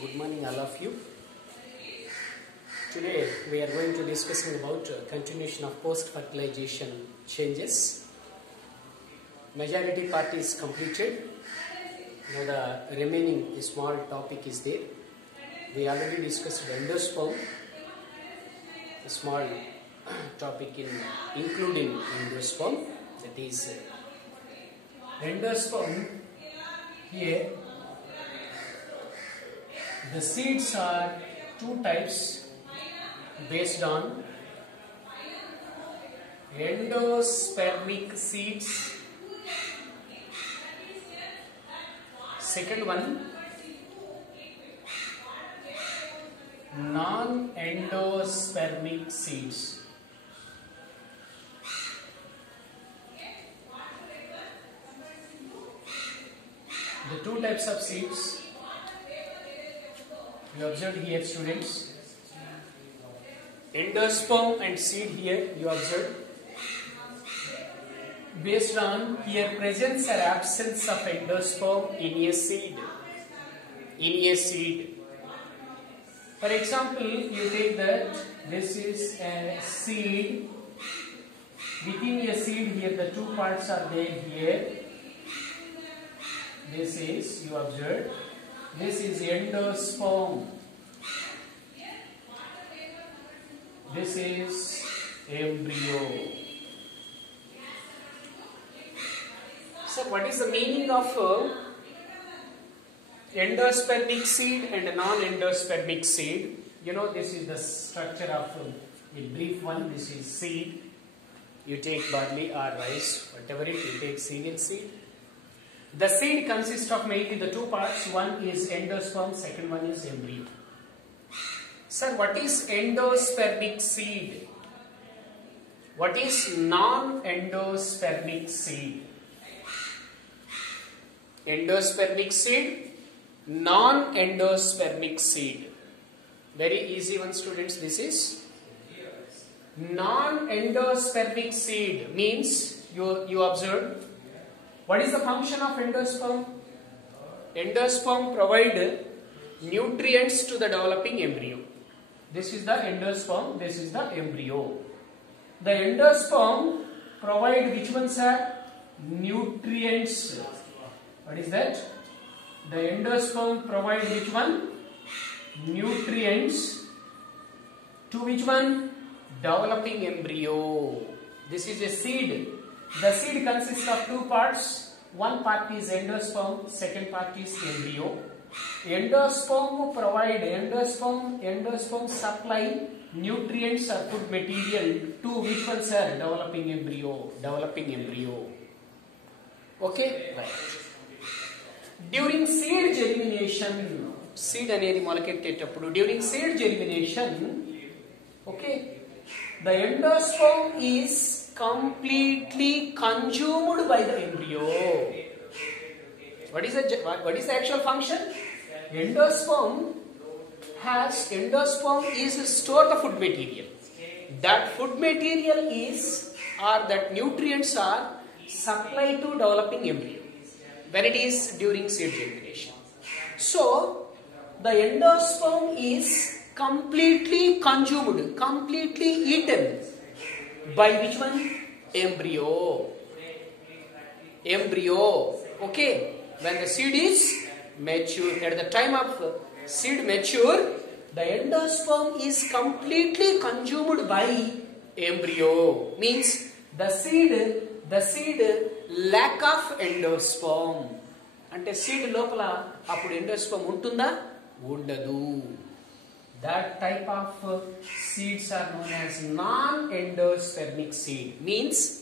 good morning all of you. Today we are going to discussing about continuation of post-fertilization changes. Majority part is completed. Now the remaining small topic is there. We already discussed endosperm, a small topic including endosperm, that is endosperm. Here the seeds are two types based on endospermic seeds. Second one, non-endospermic seeds. The two types of seeds you observed here, students. Endosperm and seed here you observe based on here presence or absence of endosperm in a seed. For example, you take that this is a seed. Within a seed here the two parts are there here. This is, you observe, this is endosperm. This is embryo. So what is the meaning of endospermic seed and non-endospermic seed? You know, this is the structure of the brief one. This is seed. You take barley or rice, whatever it, you take cereal seed. The seed consists of mainly the two parts. One is endosperm, second one is embryo. Sir, what is endospermic seed? What is non-endospermic seed? Endospermic seed, non-endospermic seed. Very easy one, students. This is non-endospermic seed means you observe. What is the function of endosperm? Endosperm provide nutrients to the developing embryo. This is the endosperm, this is the embryo. The endosperm provide which ones are? Nutrients. What is that? The endosperm provide which one? Nutrients to which one? Developing embryo. This is a seed. The seed consists of two parts. One part is endosperm, second part is embryo. Endosperm provide, endosperm supply nutrients or food material to which ones are? Developing embryo. Okay? Right. During seed germination, seed anedi molakettetappudu, during seed germination, okay, the endosperm is completely consumed by the embryo. What is the actual function? Endosperm is store the food material. That food material is, or that nutrients are supplied to developing embryo when it is during seed germination. So the endosperm is completely consumed, completely eaten by which one? Embryo. Okay. When the seed is mature, at the time of seed mature, the endosperm is completely consumed by embryo. Means the seed lack of endosperm. Ante seed lopala appudu endosperm untunda? Undadu. That type of seeds are known as non-endospermic seed. Means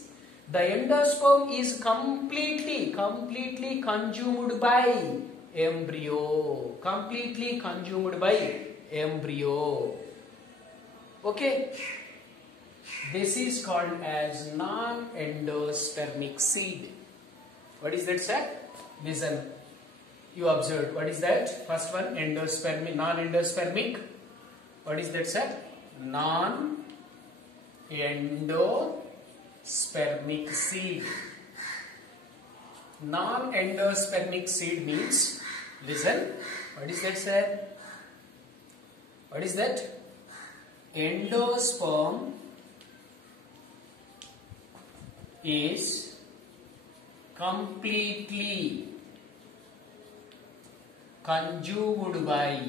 the endosperm is completely consumed by embryo. Okay. This is called as non-endospermic seed. What is that, sir? Listen. You observed. What is that? First one, endospermic, non-endospermic. What is that, sir? Non-endospermic seed. Non-endospermic seed means, listen, what is that, sir? What is that? Endosperm is completely consumed by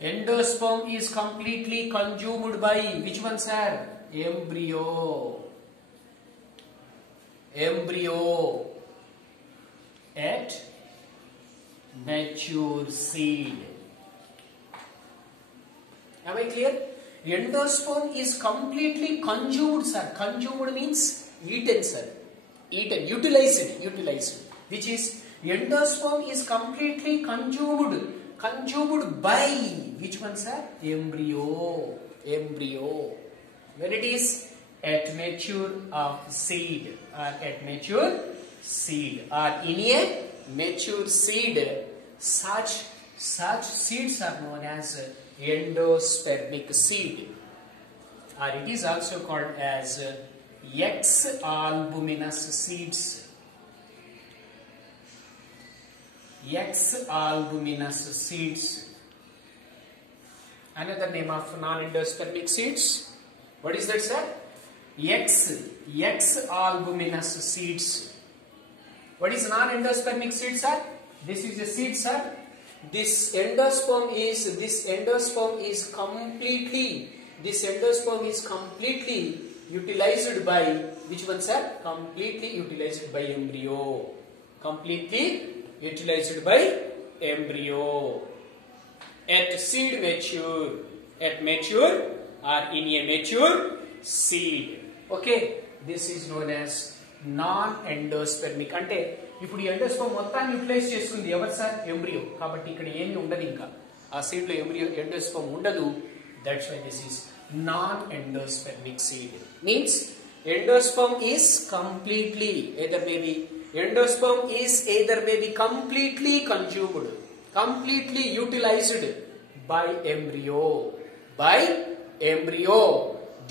endosperm is completely consumed by which one, sir? Embryo at mature seed. Am I clear? Endosperm is completely consumed, sir. Consumed means eaten, sir. Eaten, utilized. Which is endosperm is completely consumed by which one, sir? Embryo. When it is at mature of seed or at mature seed or in a mature seed, such seeds are known as endospermic seed, or it is also called as X-albuminous seeds. X-albuminous seeds. Another name of non-endospermic seeds. What is that, sir? X-albuminous seeds. What is non-endospermic seed, sir? This is a seed, sir. This endosperm is completely utilized by which one, sir? Completely utilized by embryo. Completely utilized by embryo. At seed mature. At mature or in a mature seed. Okay. This is known as non-endospermic. అంటే ఇప్పుడు ఈ ఎండోస్పర్మ్ మొత్తాన్ని యూటిలైజ్ చేస్తుంది ఎవరు sir? Embryo. కాబట్టి ఇక్కడ ఏమీ ఉండదు, ఇంకా ఆ సీడ్ లో ఎండోస్పర్మ్ ఉండదు. That's why this is non-endospermic seed. Means endosperm is completely either may be completely consumed, completely utilized by embryo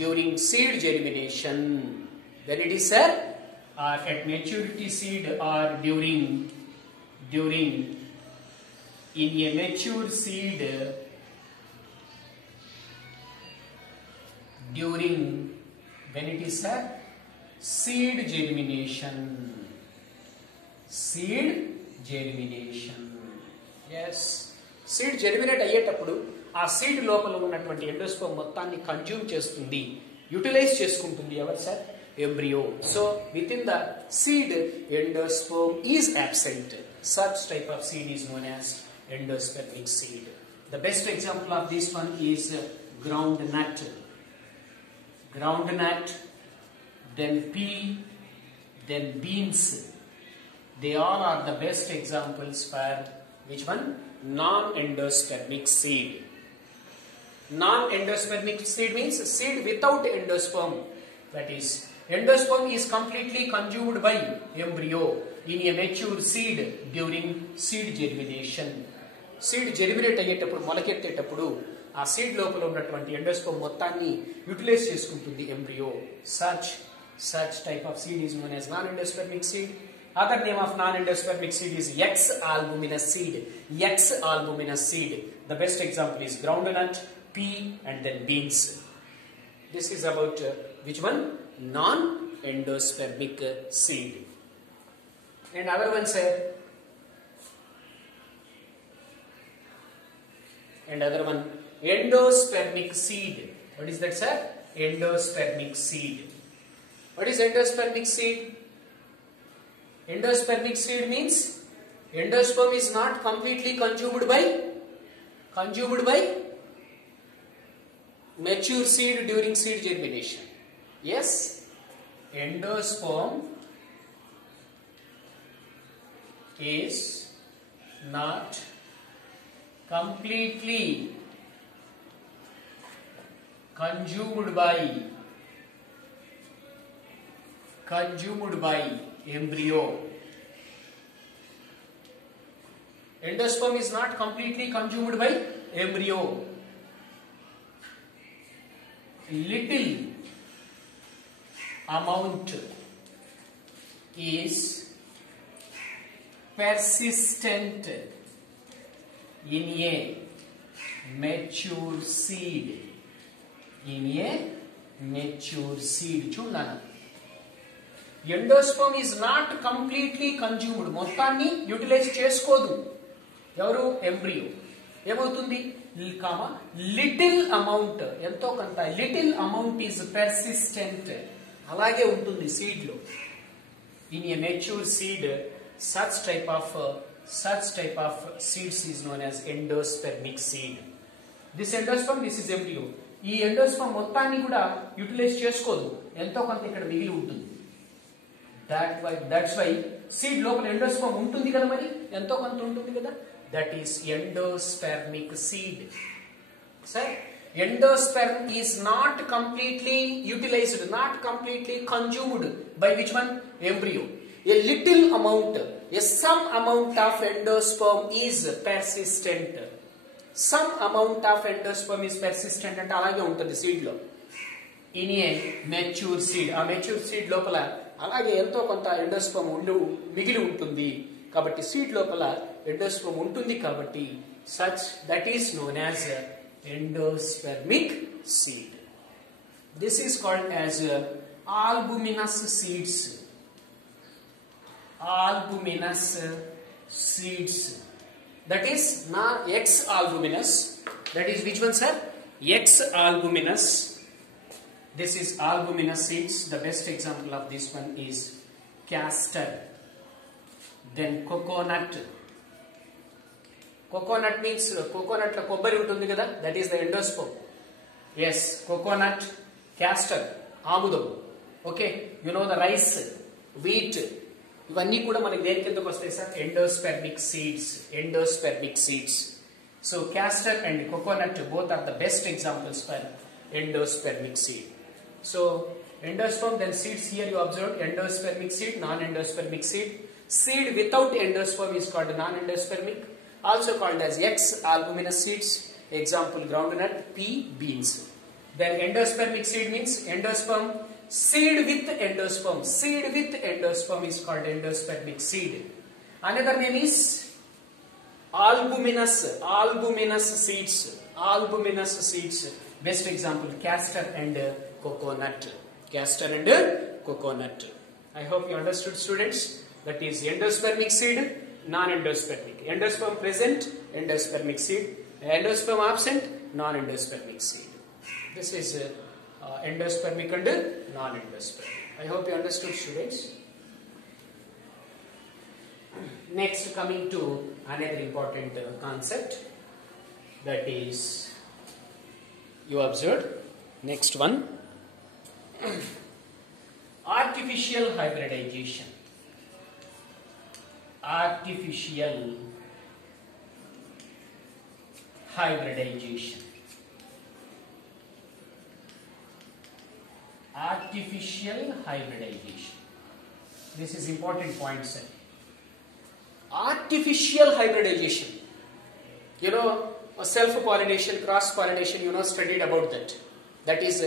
during seed germination. When it is, sir, at maturity seed or during in a mature seed during when it is, sir, seed germination. Yes, seed germinate అయ్యేటప్పుడు ఆ సీడ్ లోపల ఉన్నటువంటి ఎండోస్పర్మ్ మొత్తాన్ని కన్జ్యూమ్ చేస్తుంది, యూటిలైజ్ చేసుకుంటుంది ఎవరు, sir? embryo. So within the seed endosperm is absent. Such type of seed is known as endospermic seed. The best example of this one is groundnut, then pea, then beans. They all are the best examples for which one? Non-endospermic seed. Non-endospermic seed means seed without endosperm. That is, endosperm is completely consumed by embryo in a mature seed during seed germination. Seed germinate అయ్యేటప్పుడు, మొలకెత్తేటప్పుడు ఆ సీడ్ లోపల ఉన్నటువంటి ఎండోస్పర్మ్ మొత్తాన్ని యూటిలైజ్ చేసుకుంటుంది embryo. Such type of seed is known as non-endospermic seed. Other name of non-endospermic seed is X-albuminous seed. The best example is groundnut, pea, and then beans. This is about which one? Non-endospermic seed. And other one, sir. And other one, endospermic seed. What is that, sir? Endospermic seed. What is endospermic seed? Endospermic seed means endosperm is not completely consumed by mature seed during seed germination. Yes, endosperm is not completely consumed by embryo. Endosperm is not completely consumed by embryo. Little amount is persistent in a mature seed. In a mature seed. చూడండి, endosperm is not completely consumed. మొత్తాన్ని యూటిలైజ్ చేసుకోదు ఎవరు? ఎంబ్రియో. ఏమవుతుంది? Little amount, ఎంతో కొంత little amount is persistent, అలాగే ఉంటుంది సీడ్ లో. In a mature seed such type of seeds is known as endospermic seed. This endosperm, this is embryo. ఈ ఎండోస్పర్మ్ మొత్తాన్ని కూడా యూటిలైజ్ చేసుకోదు, ఎంతో కొంత ఇక్కడ మిగిలి ఉంటుంది. దట్స్ వై సీడ్ లోపల ఎండోస్పర్మ్ ఉంటుంది కదా, మరి ఎంతో కొంత ఉంటుంది కదా. That is endospermic seed. సరే, endosperm is not completely utilized, not completely consumed by which one? Embryo. A little amount, some amount of endosperm is persistent. Some amount of endosperm is persistent అంటే అలాగే ఉంటుంది సీడ్ లో. In a mature seed, ఆ mature seed లోపల అలాగే ఎంతో కొంత ఎండోస్పర్మ్ మిగిలి ఉంటుంది. కాబట్టి సీడ్ లోపల ఎండోస్పర్మ్ ఉంటుంది కాబట్టి such that is known as endospermic seed. This is called as albuminous seeds. Albuminous seeds. That is not X albuminous. That is which one, sir? X albuminous. This is albuminous seeds. The best example of this one is castor. Then coconut. Coconut means coconut la kobbari untundi kada, that is the endosperm. Yes, coconut, castor, amudam. Okay, you know the rice, wheat, ఇవన్నీ కూడా మనకి దేని కిందకు వస్తాయి sir? Endospermic seeds. Endospermic seeds. So castor and coconut both are the best examples for endospermic seed. So endosperm, then seeds here you observed endospermic seed, non-endospermic seed. Seed without endosperm is called non-endospermic, also called as X albuminous seeds. Example groundnut, pea, beans. Then endospermic seed means endosperm. Seed with endosperm. Seed with endosperm is called endospermic seed. Another name is albuminous. Albuminous seeds. Albuminous seeds. Best example castor and coconut. Castor and coconut. I hope you understood, students. That is endospermic seed, non-endospermic. Endosperm present, endospermic seed. Endosperm absent, non-endospermic seed. This is endospermic and non-endospermic. I hope you understood, students. Next, coming to another important concept, that is you observed. Next one, artificial hybridization. Artificial hybridization. Artificial hybridization. This is important point, sir. Artificial hybridization. You know, self-pollination, cross-pollination, you know, studied about that. That is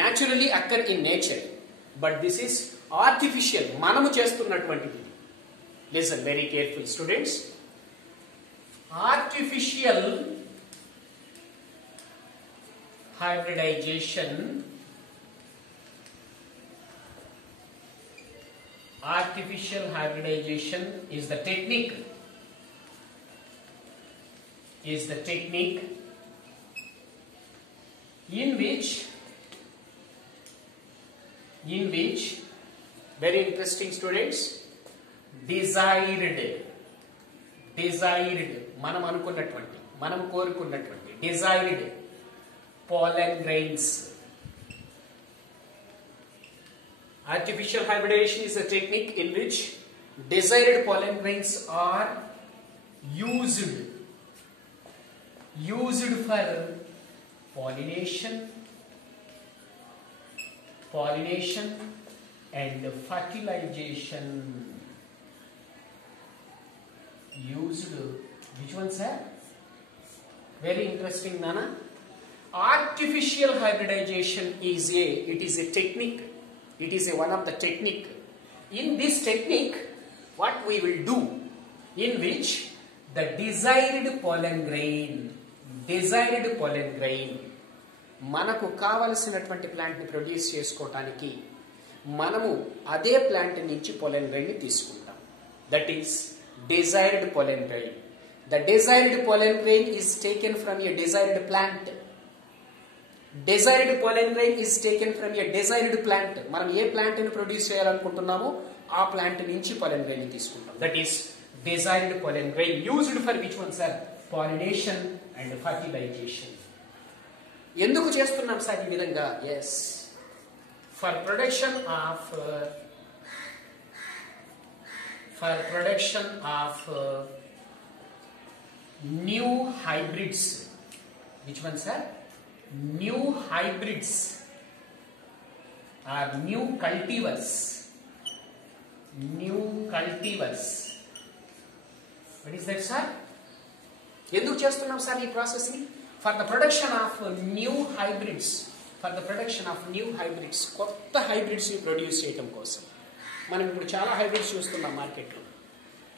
naturally occur in nature. But this is artificial. Manamu chestunnatuvantiది. Listen very carefully, students. Artificial hybridization. Artificial hybridization is the technique. Is the technique in which very interesting, students, desired మనం అనుకున్నటువంటి, మనం కోరుకున్నటువంటి desired pollen grains. Artificial hybridization is a technique in which desired pollen grains are used for pollination and fertilization. Used, which one, sir? Very interesting, Nana. Artificial hybridization is a technique. It is one of the technique. In this technique, what we will do, in which the desired pollen grain మనకు కావలసినటువంటి ప్లాంట్ ని ప్రొడ్యూస్ చేసుకోవడానికి మనము అదే ప్లాంట్ నుంచి pollen grain ని తీసుకుంటాం. That is desired pollen grain. The desired pollen grain is taken from a desired plant. Desired pollen grain is taken from a desired plant. మనం ఏ ప్లాంట్ ని ప్రొడ్యూస్ చేయాలనుకుంటున్నామో ఆ ప్లాంట్ నుంచి pollen grain ని తీసుకుంటాం. That is desired pollen grain, used for which one, sir? Pollination and fertilization. ఎందుకు చేస్తున్నాం సార్ ఈ విధంగా? yes, for production of new hybrids. Which one, sir? New hybrids or new cultivars. What is that, sir? ఎందుకు చేస్తున్నాం సార్ ఈ ప్రాసెస్ ని? For the production of new hybrids. కొత్త హైబ్రిడ్స్ ని ప్రొడ్యూస్ చేయడం కోసం. మనం ఇప్పుడు చాలా హైబ్రిడ్స్ చూస్తున్నాం మార్కెట్లో.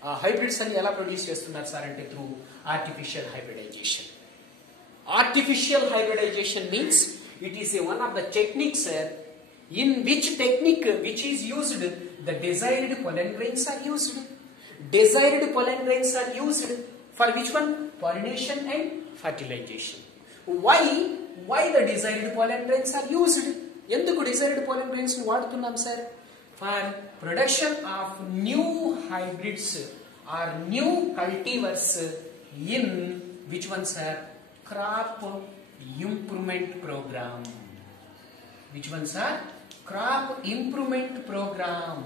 ఆ హైబ్రిడ్స్ అన్ని ఎలా ప్రొడ్యూస్ చేస్తున్నారు సార్ అంటే through artificial hybridization. Artificial hybridization means it is one of the techniques in which is used, the desired pollen grains are used. Desired pollen grains are used for which one? Pollination and fertilization. Why the desired pollen grains are used? ఎందుకు desired pollen grains ని వాడుతున్నాం sir? For production of new hybrids or new cultivars in which one, sir? Crop improvement program. Which one, sir? Crop improvement program.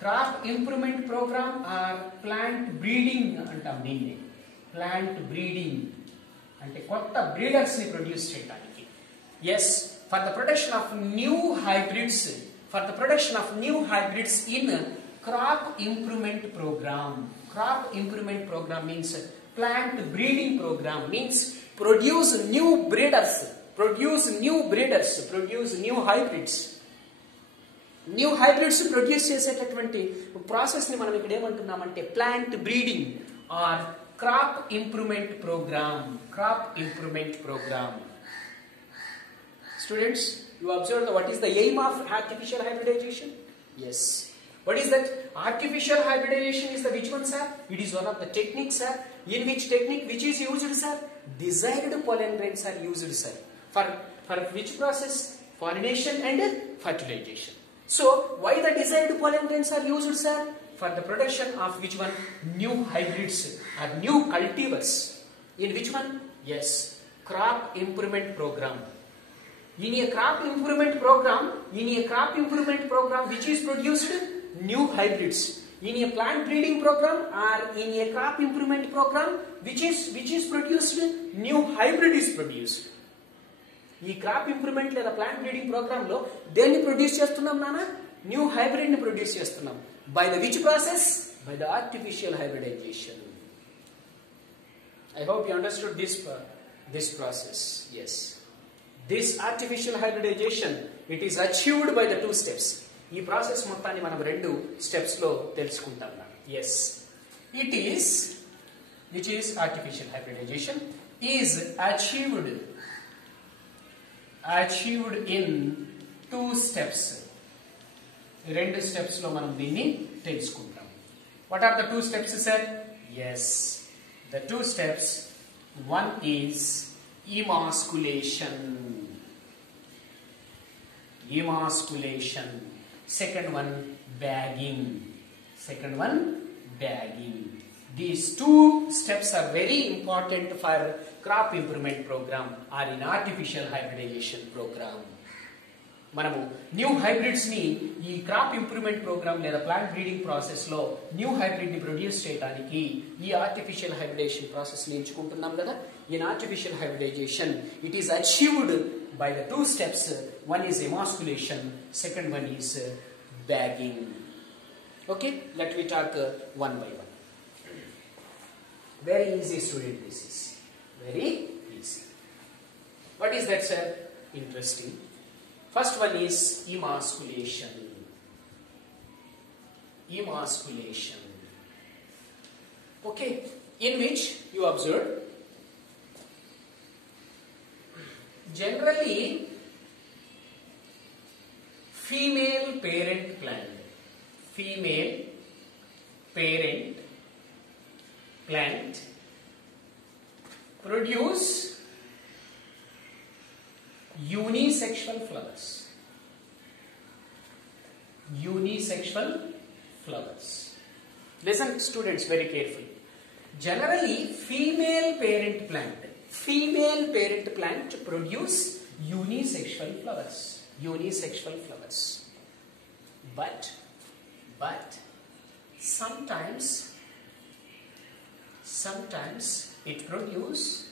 Crop improvement program or plant breeding అంటాం దీన్ని. Plant breeding అంటే కొత్త బ్రీడర్స్ ని produce చేయడానికి. yes, for the production of new hybrids in crop improvement program. Crop improvement program means plant breeding program, means produce new hybrids. New hybrids produce చేసేటటువంటి process ని మనం ఇక్కడ ఏమంటున్నామంటే plant breeding or crop improvement programme. Students, you observe what is the aim of artificial hybridization? Yes. What is that? Artificial hybridization is the which one, sir? It is one of the techniques, sir. In which is used, sir? Desired pollen grains are used, sir. For which process? Pollination and fertilization. So, why the desired pollen grains are used, sir? For the production of which one? New hybrids or new cultivars. In which one? Yes, crop improvement program. In a crop improvement program which is produced new hybrids. In a plant breeding program or in a crop improvement program which is produced new hybrid is produced. ఈ crop improvement లేదా plant breeding program లో దేన్ని produce చేస్తున్నాం నాన్న? New hybrid ని produce చేస్తున్నాం. By the which process? By the artificial hybridization. I hope you understood this process. yes, this artificial hybridization, it is achieved by the two steps. ఈ ప్రాసెస్ మొత్తాన్ని మనం రెండు స్టెప్స్ లో తెలుసుకుంటాం. yes, it is which is artificial hybridization is achieved in two steps. రెండు స్టెప్స్ లో మనం దీన్ని తెలుసుకుంటాం. what are the two steps, sir? yes, the two steps, one is emasculation. Second one, bagging. These two steps are very important for crop improvement program or in artificial hybridization program. మనము new hybrids ని ఈ crop improvement program లేదా plant breeding process లో new hybrid ని produce చేయడానికి ఈ artificial hybridization process ని ఎంచుకుంటున్నాం కదా. In artificial hybridization it is achieved by the two steps. One is emasculation, second one is bagging. Okay, let me talk one by one. Very easy, student, this is very easy. What is that, sir? Interesting. First one is emasculation. emasculation. Okay, in which you observe generally female parent plant produce unisexual flowers. Listen students very carefully. Generally female parent plant produce unisexual flowers. But sometimes it produce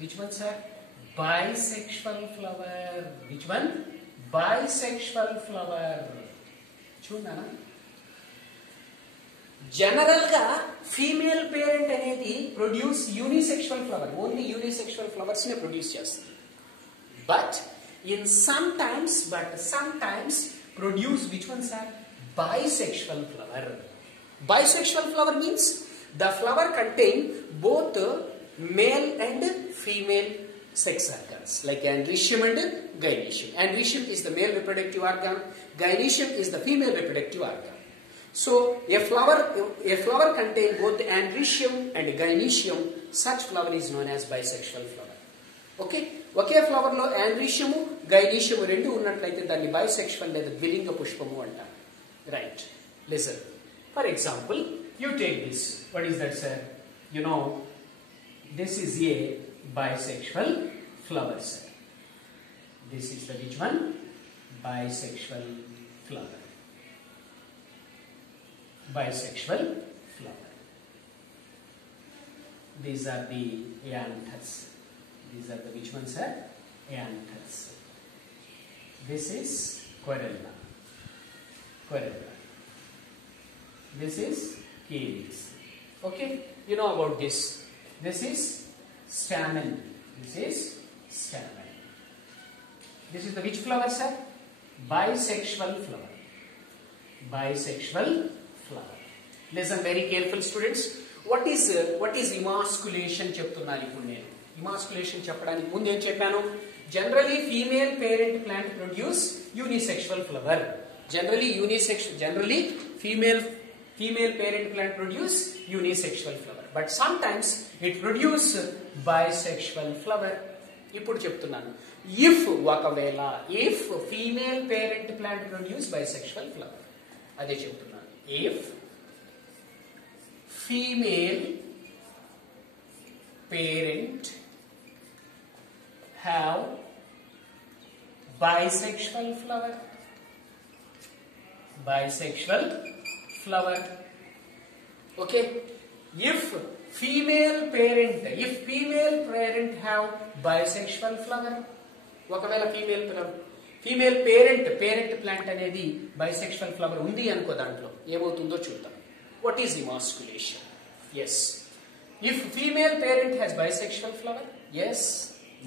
which one, sir? Bisexual flower. Which one? Bisexual flower. Chundana. General ga female parent anedi produce unisexual flower. Only unisexual flowers ne produce chestadi. But sometimes produce which one, sir? Bisexual flower. Bisexual flower means the flower contain both male and female sex organs like androecium and gynoecium. Androecium is the male reproductive organ, gynoecium is the female reproductive organ. So a flower contain both androecium and gynoecium. Such flower is known as bisexual flower. Okay, ఒకే ఫ్లవర్ లో androecium gynoecium రెండు ఉన్నట్లయితే దాన్ని బైసెక్షువల్ లేదా ద్విలింగ పుష్పము అంటారు. Right, listen. For example you take this. What is that, sir? You know this is a bisexual flower, sir. This is the which one? Bisexual flower. Bisexual flower. These are the anthers. These are the which ones, sir? Anthers. This is corolla. This is calyx. Okay, you know about this. This is stamen. This is stamen. This is the which flower, sir? Bisexual flower. Bisexual flower. Listen very careful, students. What is emasculation చెప్తున్నాను ఇప్పుడు నేను. Emasculation చెప్పడానికి ముందు ఏం చెప్పాను? Generally female parent plant produce unisexual flower. Generally female parent plant produce unisexual flower. But sometimes it produce bisexual flower. ఇప్పుడు చెప్తున్నాను. If female parent plant produce bisexual flower. అదే చెప్తున్నాను. If female parent have bisexual flower. Okay, if female parent have bisexual flower, ఒకవేళ female parent plant అనేది bisexual flower ఉంది అనుకో, దాంట్లో ఏమవుతుందో చూద్దాం. What is emasculation? Yes, if female parent has bisexual flower, yes.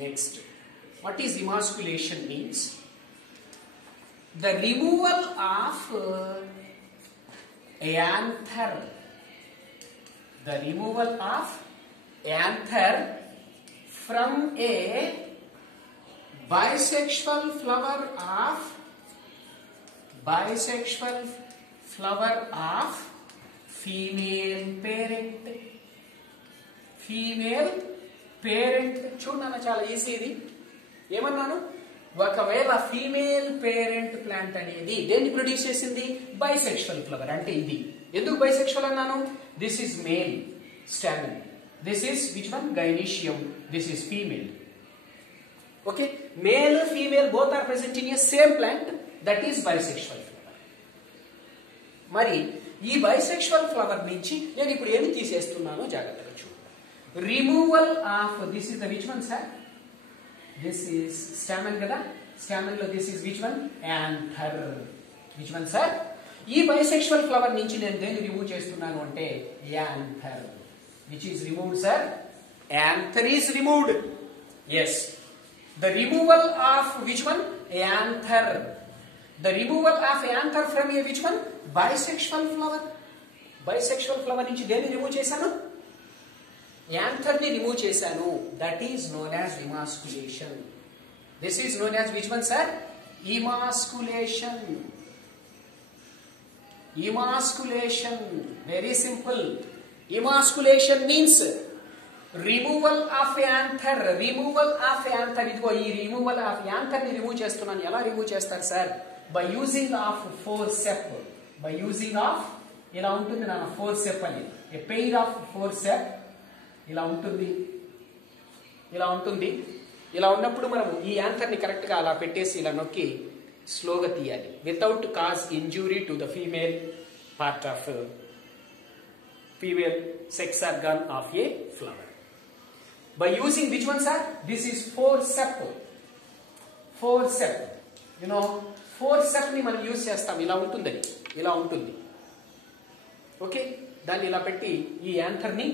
Next, what is emasculation means? The removal of anther. The removal of anther from a bisexual flower of female parent. చూడన్నా, చాలా ఈజీ ఇది. ఏమన్నాను? ఒకవేళ female parent plant అనేది దేన్ని produce చేసింది? Bisexual flower. అంటే ఇది ఎందుకు బైసెక్షువల్ అన్నాను? This is male stamen, this is which one? Gynoecium, this is female. Okay, male female both are present in a same plant, that is bisexual flower. మరి ఈ bisexual flower నుంచి నేను ఇప్పుడు ఏమి తీసేస్తున్నానో జాగ్రత్తగా చూడండి. Removal of this is the which one, sir? This is stamen kada. Stamen lo this is which one? Anther. Which one, sir? ఈ bisexual flower నుంచి నేను దేన్ని రిమూవ్ చేస్తున్నాను అంటే anther. Which is removed, sir? Anther is removed. Yes. The removal of which one? Anther. The removal of anther from a which one? Bisexual flower. Bisexual flower నుంచి దేన్ని రిమూవ్ చేశాను? యాంథర్ ని రిమూవ్ చేశాను. That is known as emasculation. This is known as which one, sir? Emasculation. Emasculation. Very simple. Emasculation means removal of anther. Removal of anther. ఇదిగో ఈ removal of anther ని రిమూవ్ చేస్తున్నాను. ఎలా రిమూవ్ చేస్తారు sir? By using of forceps. By using of ఇలా ఉంటుంది నాన్న forceps అని. A pair of forceps ఇలా ఉంటుంది. ఇలా ఉంటుంది. ఇలా ఉన్నప్పుడు మనం ఈ యాంథర్ ని కరెక్ట్ గా అలా పెట్టేసి ఇలా నొక్కి స్లోగా తీయాలి. Without cause injury to the female part of female sex organ of a flower. By using which one, sir? This is forceps. Forceps. You know, forceps ni మనం యూజ్ చేస్తాం. ఇలా ఉంటుందని. ఇలా ఉంటుంది. ఓకే, దాన్ని ఇలా పెట్టి ఈ యాంథర్ ని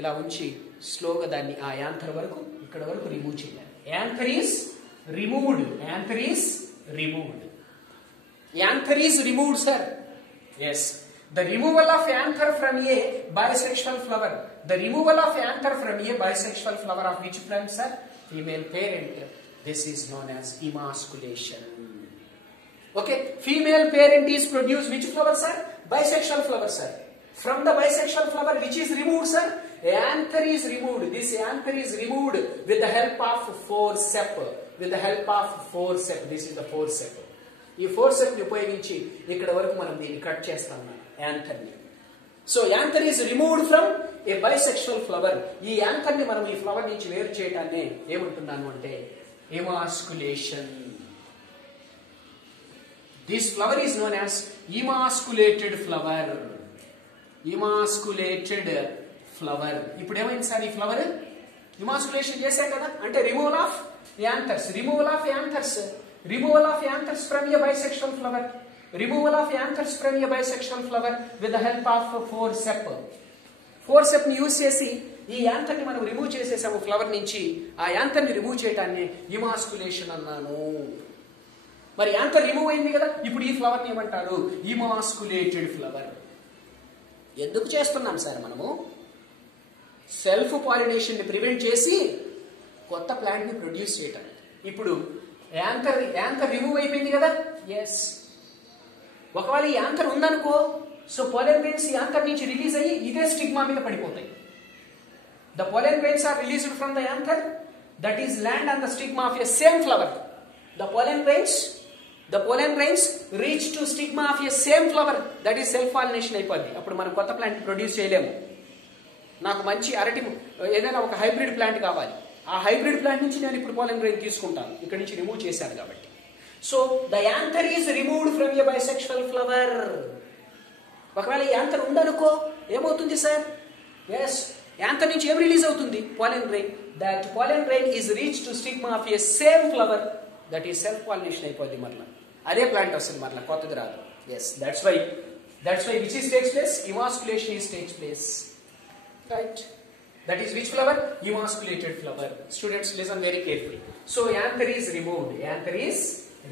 ఇలా ఉంచి స్లోగా దాన్ని ఆ యాంథర్ వరకు ఇక్కడ వరకు రిమూవ్ చేయాలి. Anther is removed. Anther is removed. Anther is removed, sir. Yes. The removal of anther from a bisexual flower. The removal of anther from a bisexual flower of which plant, sir? Female parent. This is known as emasculation. Okay, female parent is produced which flower, sir? Bisexual flower, sir. From the bisexual flower which is removed, sir? Anther is removed. This anther is removed with the help of forceps. With the help of forceps. This is the forceps. ఈ ఫోర్సెప్ ని ఉపయోగించి ఇక్కడ వరకు మనం దీన్ని కట్ చేస్తాం anther ని. So anther is removed from a bisexual flower. ఈ యాంథర్ ని మనం ఈ ఫ్లవర్ నుంచి వేరు చేయడాన్ని ఏమంటున్నాను అంటే emasculation. This flower is known as emasculated flower. Emasculated flower. ఇప్పుడు ఏమైంది సార్? ఈ ఫ్లవర్ ఎమాస్కులేషన్ చేశాం కదా, అంటే removal of anthers. Removal of anthers. Removal of anthers from a bisexual flower. Removal of anthers from a bisexual flower with the help of forceps. Forceps ని యూజ్ చేసి ఈ anther ని మనం రిమూవ్ చేసేసాము ఫ్లవర్ నుంచి. ఆ యాంథర్ ని రిమూవ్ చేయడాన్ని ఎమాస్కులేషన్ అన్నాను. మరి యాంథర్ రిమూవ్ అయింది కదా, ఇప్పుడు ఈ ఫ్లవర్ ని ఏమంటారు? ఎమాస్కులేటెడ్ ఫ్లవర్. ఎందుకు చేస్తున్నాం సార్ మనము? సెల్ఫ్ పాలినేషన్ ని ప్రివెంట్ చేసి కొత్త ప్లాంట్ ని ప్రొడ్యూస్ చేయటం. ఇప్పుడు యాంథర్ రిమూవ్ అయిపోయింది కదా. ఎస్. ఒకవేళ ఈ యాంథర్ ఉందనుకో, సో పోలెన్ గ్రెయిన్స్ ఈ యాంథర్ నుంచి రిలీజ్ అయ్యి ఇదే స్టిగ్మా మీద పడిపోతాయి. The pollen grains are released from the anther that is land on the stigma of a same flower. The pollen grains reach to stigma of a same flower. That is self pollination అయిపోద్ది. అప్పుడు మనం కొత్త plant produce చేయలేము. నాకు మంచి అరటి ఏదైనా ఒక హైబ్రిడ్ ప్లాంట్ కావాలి. ఆ హైబ్రిడ్ ప్లాంట్ నుంచి నేను ఇప్పుడు పోలెన్ గ్రెయిన్ తీసుకుంటాను, ఇక్కడ నుంచి రిమూవ్ చేశాను కాబట్టి. So the anther is removed from a bisexual flower. ఒకవేళ ఈ యాంథర్ ఉందనుకో ఏమవుతుంది సార్? ఎస్, యాంథర్ నుంచి ఏం రిలీజ్ అవుతుంది? Pollen grain. That pollen grain is reach to stigma of a same flower. That is self pollination అయిపోద్ది. మరలా అదే ప్లాంట్ వస్తుంది, మరలా కొత్తది రాదు. Yes, that's why which is takes place? Emasculation is takes place. Right. That is which flower? Emasculated flower. Students, listen very carefully. So anther is removed. Anther is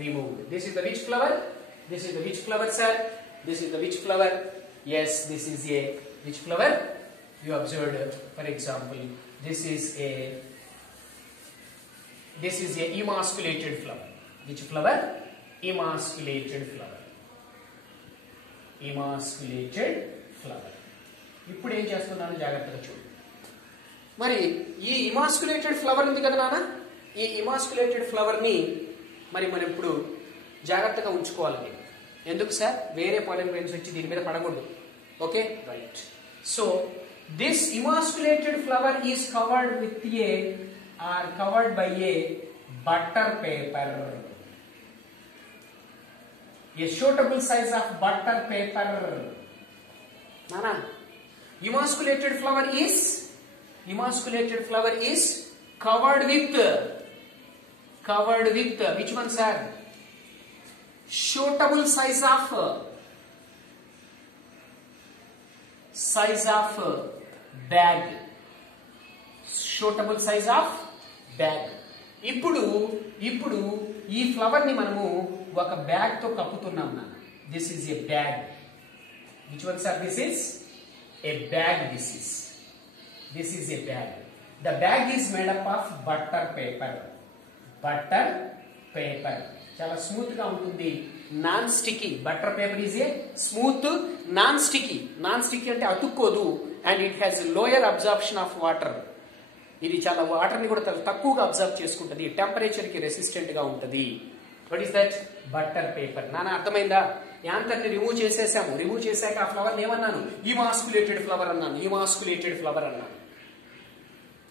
removed. This is the which flower? This is the which flower, sir? This is the which flower? Yes, this is a which flower? You observed, for example, this is a emasculated flower. Which flower? Emasculated flower. Emasculated flower. ఇప్పుడు ఏం చేస్తున్నాను జాగ్రత్తగా చూడు. మరి ఈ ఇమాస్కులేటెడ్ ఫ్లవర్ ఉంది కదా నాన్న, ఈ ఇమాస్కులేటెడ్ ఫ్లవర్ ని మరి మనం ఇప్పుడు జాగ్రత్తగా ఉంచుకోవాలి. ఎందుకు సార్? వేరే పోలెన్ గ్రెయిన్స్ వచ్చి దీని మీద పడకూడదు. Okay, right. So this emasculated flower is covered with covered by a butter paper. A suitable size of butter paper. నానా, emasculated flower is covered with which one, sir? Suitable size of bag. Suitable size of bag. ఇప్పుడు ఇప్పుడు ఈ ఫ్లవర్ ని మనము ఒక బ్యాగ్ తో కప్పుతున్నాం నాన్న. This is a bag. Which one sir? This is a bag. This is a bag. The bag is made up of butter paper. Butter paper. చాలా స్మూత్ గా ఉంటుంది. Non sticky. Butter paper is a smooth non sticky. Non sticky అంటే అతుక్కోదు. And it has lower absorption of water. ఇది చాలా వాటర్ ని కూడా తక్కువగా అబ్జర్వ్ చేసుకుంటది. టెంపరేచర్ కి రెసిస్టెంట్ గా ఉంటది. What is that? Butter paper. నాన్న అర్థమైందా? యాంథర్ ని రిమూవ్ చేసేసాము. రిమూవ్ చేశాక ఆ ఫ్లవర్ ఏమన్నాను? ఇమాస్కులేటెడ్ ఫ్లవర్ అన్నాను. ఇమాస్కులేటెడ్ ఫ్లవర్ అన్నాను.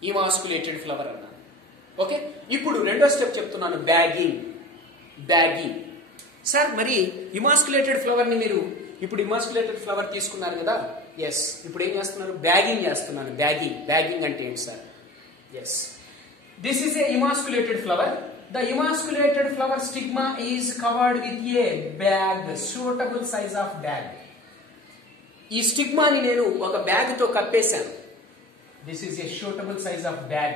ఇమాస్కులేటెడ్ ఫ్లవర్ అన్నాను. ఓకే, ఇప్పుడు రెండో స్టెప్ చెప్తున్నాను. బ్యాగింగ్. బ్యాగింగ్. సార్ మరి ఇమాస్కులేటెడ్ ఫ్లవర్ ని మీరు ఇప్పుడు ఇమాస్కులేటెడ్ ఫ్లవర్ తీసుకున్నారు కదా? ఎస్. ఇప్పుడు ఏం చేస్తున్నారు? బ్యాగింగ్ చేస్తున్నాను. బ్యాగింగ్. బ్యాగింగ్ అంటే ఏంటి sir? Yes, this is a emasculated flower. The emasculated flower stigma is covered with a bag, suitable size of bag. ఈ స్టిగ్మా ని నేను ఒక బ్యాగ్ తో కప్పేశాను. This is a suitable size of bag.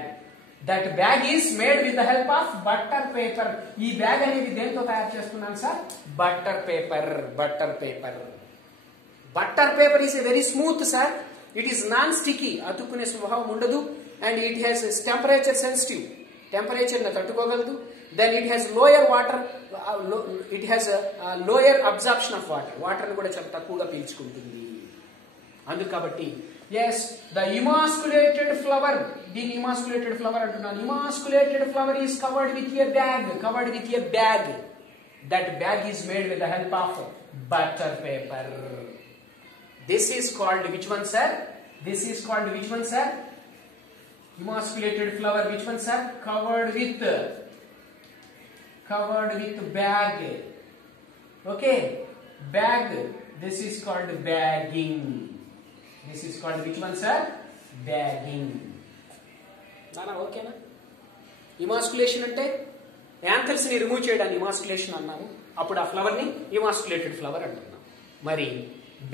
That bag is made with the help of butter paper. ఈ bag అనేది దేంతో తయారు చేస్తున్నాను sir? Butter paper. Butter paper. Butter paper is a very smooth sir. It is non sticky. అతుక్కునే స్వభావం ఉండదు. And it has temperature sensitive. Temperature ని తట్టుకోగలదు. Then it has lower water, it has lower absorption of water. Water ని కూడా చాలా తక్కువగా పీల్చుకుంటుంది. అందుకు కాబట్టి ఎస్, ద ఇమాస్కులేటెడ్ ఫ్లవర్. దీని ఇమాస్కులేటెడ్ ఫ్లవర్ అంటున్నాను. Emasculated flower is covered with a bag. Covered with a bag. That bag is made with the help of butter paper. This is called which one sir? This is called which one sir? Emasculated flower. Which one sir? Covered with bag. Okay, bag. This is called bagging. This is called which one sir? Bagging. Nana okay na? Emasculation అంటే యాంథర్స్ ని రిమూవ్ చేయడానికి emasculation అన్నాము. అప్పుడు ఆ ఫ్లవర్ ని emasculated flower అంటున్నాం. మరి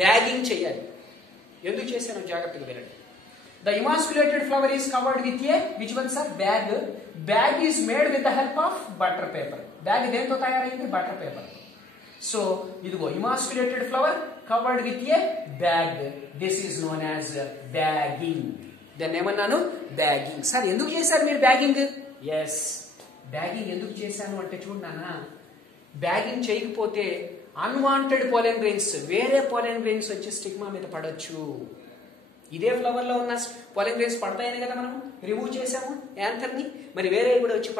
బ్యాగింగ్ చేయాలి. ఎందుకు చేశానో జాగ్రత్తగా వినండి. The emasculated flower is covered with a which one sir? Bag. Bag is made with the help of butter paper. Bag దేంతో తయారైంది? Butter paper. సో ఇదిగో emasculated flower covered with a bag. This is known as bagging. దాన్ని ఏమన్నాను? Bagging. Sir ఎందుకు చేశారు మీరు bagging? Yes, bagging ఎందుకు చేశాను అంటే చూడనా, బ్యాగింగ్ చేయకపోతే అన్వాంటెడ్ పోలెన్ గ్రెయిన్స్, వేరే పోలెన్ గ్రెయిన్స్ వచ్చి స్టిగ్మా మీద పడొచ్చు. ఇదే ఫ్లవర్ లో ఉన్న పోలెన్ గ్రెయిన్స్ పడతాయని కదా మనం రిమూవ్ చేసాము యాంథర్ ని. మరి వేరే కూడా వచ్చి